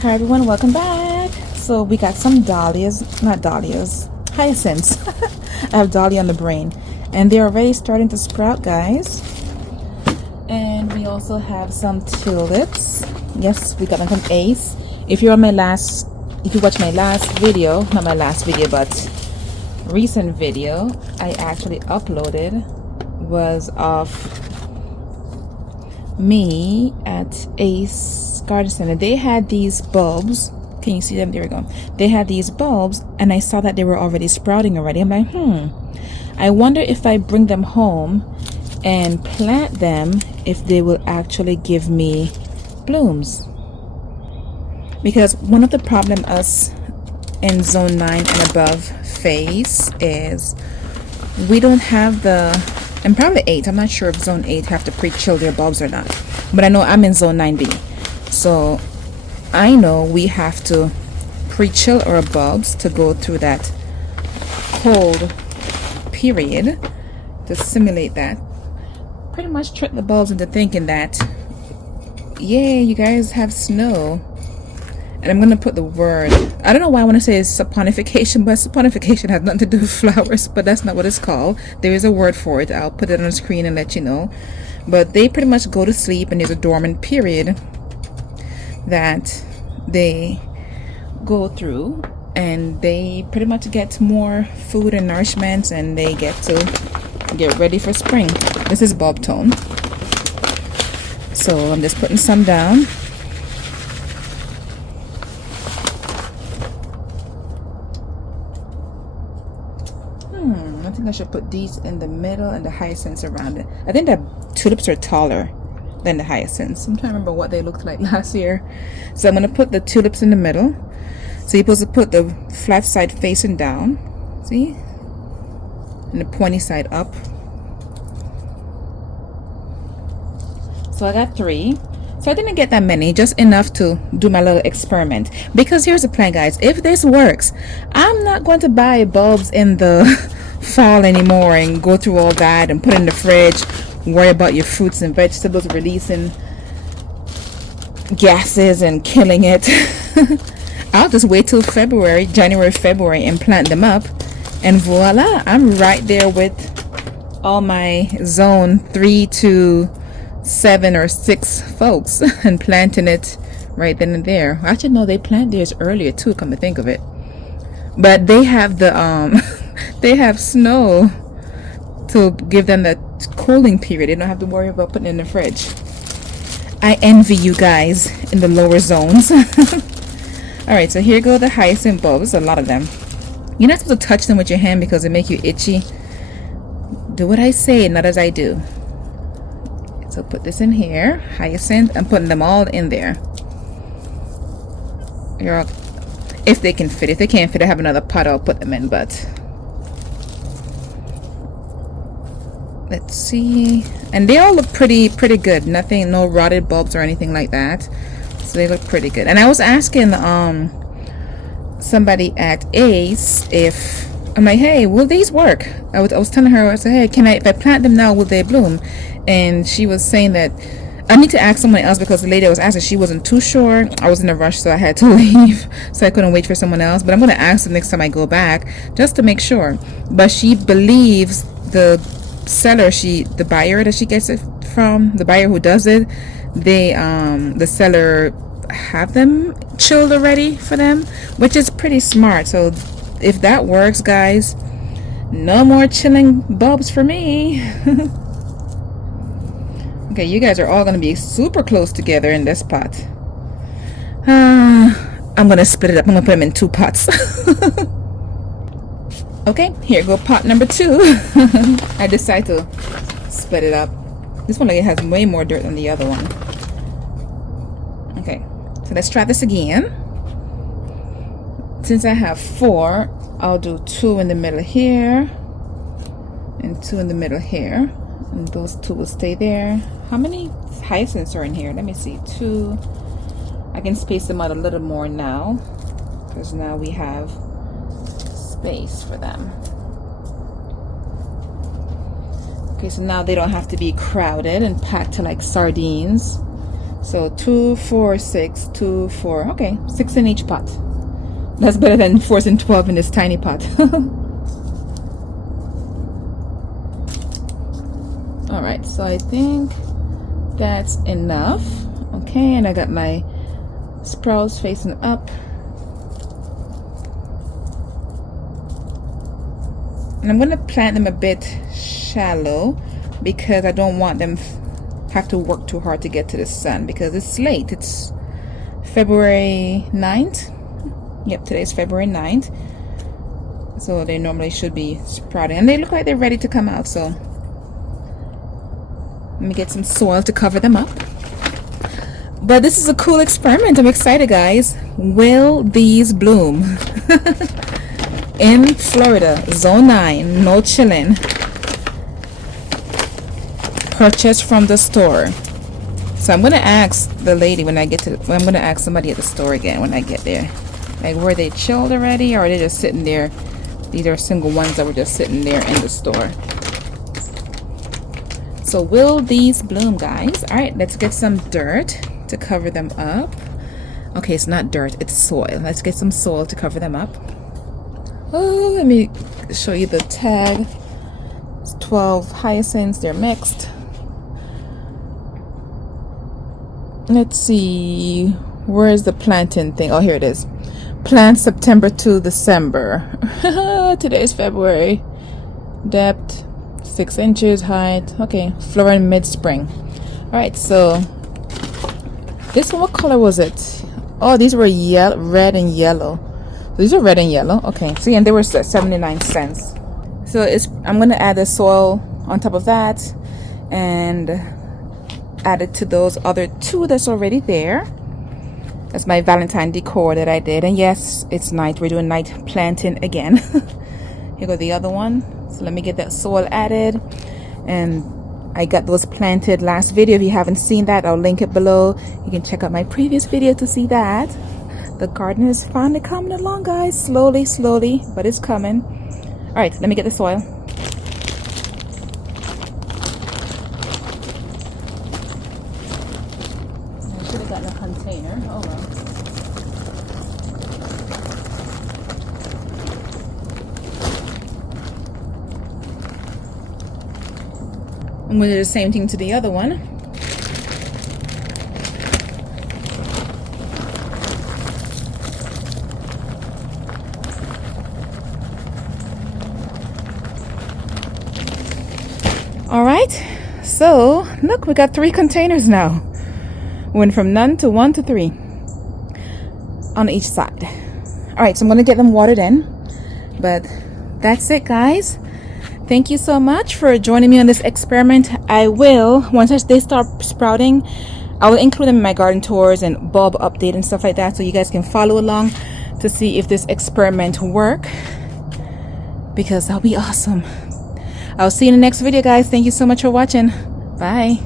Hi everyone, welcome back. So we got some dahlias, not dahlias, hyacinths. I have dahlia on the brain, and they're already starting to sprout, guys. And we also have some tulips. Yes, we got them from Ace. If you watch my last video, not my last video, but recent video I actually uploaded was of me at Ace Garden Center. They had these bulbs. Can you see them? There we go. They had these bulbs, and I saw that they were already sprouting already. I'm like, I wonder if I bring them home and plant them, if they will actually give me blooms. Because one of the problem us in zone 9 and above face is we don't have and probably 8, I'm not sure if zone 8 have to pre-chill their bulbs or not, but I know I'm in zone 9B, so I know we have to pre-chill our bulbs to go through that cold period to simulate that. Pretty much trick the bulbs into thinking that, yeah, you guys have snow. And I'm going to put the word, I don't know why I want to say saponification, but saponification has nothing to do with flowers, but that's not what it's called. There is a word for it. I'll put it on the screen and let you know. But they pretty much go to sleep, and there's a dormant period that they go through, and they pretty much get more food and nourishment, and they get to get ready for spring. This is bulb tone. So I'm just putting some down. I think I should put these in the middle and the hyacinths around it. I think the tulips are taller than the hyacinths. I'm trying to remember what they looked like last year. So I'm going to put the tulips in the middle. So you're supposed to put the flat side facing down. See? And the pointy side up. So I got 3. So I didn't get that many, just enough to do my little experiment. Because here's the plan, guys. If this works, I'm not going to buy bulbs in the fall anymore and go through all that and put it in the fridge, worry about your fruits and vegetables releasing gases and killing it. I'll just wait till January, February, and plant them up, and voila, I'm right there with all my zone 3 to 7 or 6 folks and planting it right then and there. Actually, no, they plant theirs earlier too, come to think of it. But they have they have snow to give them that cooling period. They don't have to worry about putting it in the fridge. I envy you guys in the lower zones. Alright, so here go the hyacinth bulbs, a lot of them. You're not supposed to touch them with your hand because they make you itchy. Do what I say, not as I do. So put this in here, hyacinth. I'm putting them all in there. If they can fit. If they can't fit, I have another pot I'll put them in, but let's see. And they all look pretty good. Nothing, no rotted bulbs or anything like that. So they look pretty good. And I was asking somebody at Ace if, I'm like, hey, will these work? I was telling her, I said, hey, if I plant them now, will they bloom? And she was saying that I need to ask someone else, because the lady I was asking, she wasn't too sure. I was in a rush, so I had to leave, so I couldn't wait for someone else. But I'm going to ask the next time I go back just to make sure. But she believes the seller, the buyer that she gets it from, the buyer who does it, the seller have them chilled already for them, which is pretty smart. So if that works, guys, no more chilling bulbs for me. Okay, you guys are all going to be super close together in this pot. I'm going to split it up. I'm going to put them in 2 pots. Okay, here go pot number 2. I decided to split it up. This one has way more dirt than the other one. Okay, so let's try this again. Since I have 4, I'll do 2 in the middle here and 2 in the middle here, and those 2 will stay there. How many hyacinths are in here? Let me see. 2. I can space them out a little more now, because now we have space for them. Okay, so now they don't have to be crowded and packed to like sardines. So 2, 4, 6, 2, 4. Okay, 6 in each pot. That's better than forcing 12 in this tiny pot. All right, so I think that's enough. Okay, and I got my sprouts facing up. And I'm going to plant them a bit shallow because I don't want them have to work too hard to get to the sun because it's late. It's February 9th. Yep, today's February 9th. So they normally should be sprouting. And they look like they're ready to come out. So let me get some soil to cover them up. But this is a cool experiment. I'm excited, guys. Will these bloom? In Florida, Zone 9, no chilling. Purchased from the store. So I'm gonna ask the lady when I get to. I'm gonna ask somebody at the store again when I get there. Like, were they chilled already, or are they just sitting there? These are single ones that were just sitting there in the store. So will these bloom, guys? All right, let's get some dirt to cover them up. Okay, it's not dirt, it's soil. Let's get some soil to cover them up. Oh, let me show you the tag. It's 12 hyacinths, they're mixed. Let's see, where's the planting thing? Oh, here it is. Plant September to December. Today is February. Depth 6 inches, height. Okay, flowering mid-spring. All right, so this one, what color was it? Oh, these were red and yellow. These are red and yellow. Okay, see, and they were 79 cents. So I'm gonna add the soil on top of that and add it to those other 2 that's already there. That's my Valentine decor that I did. And yes, it's night. We're doing night planting again. Here go the other one. So let me get that soil added. And I got those planted last video. If you haven't seen that, I'll link it below. You can check out my previous video to see that. The garden is finally coming along, guys. Slowly, slowly, but it's coming. All right, let me get the soil. I should have gotten a container. Hold on. I'm going to do the same thing to the other one. All right, so look, we got 3 containers now. Went from none to 1 to 3 on each side. All right, so I'm gonna get them watered in, but that's it, guys. Thank you so much for joining me on this experiment. I will, once they start sprouting, I will include them in my garden tours and bulb update and stuff like that, so you guys can follow along to see if this experiment work, because that'll be awesome. I'll see you in the next video, guys. Thank you so much for watching. Bye.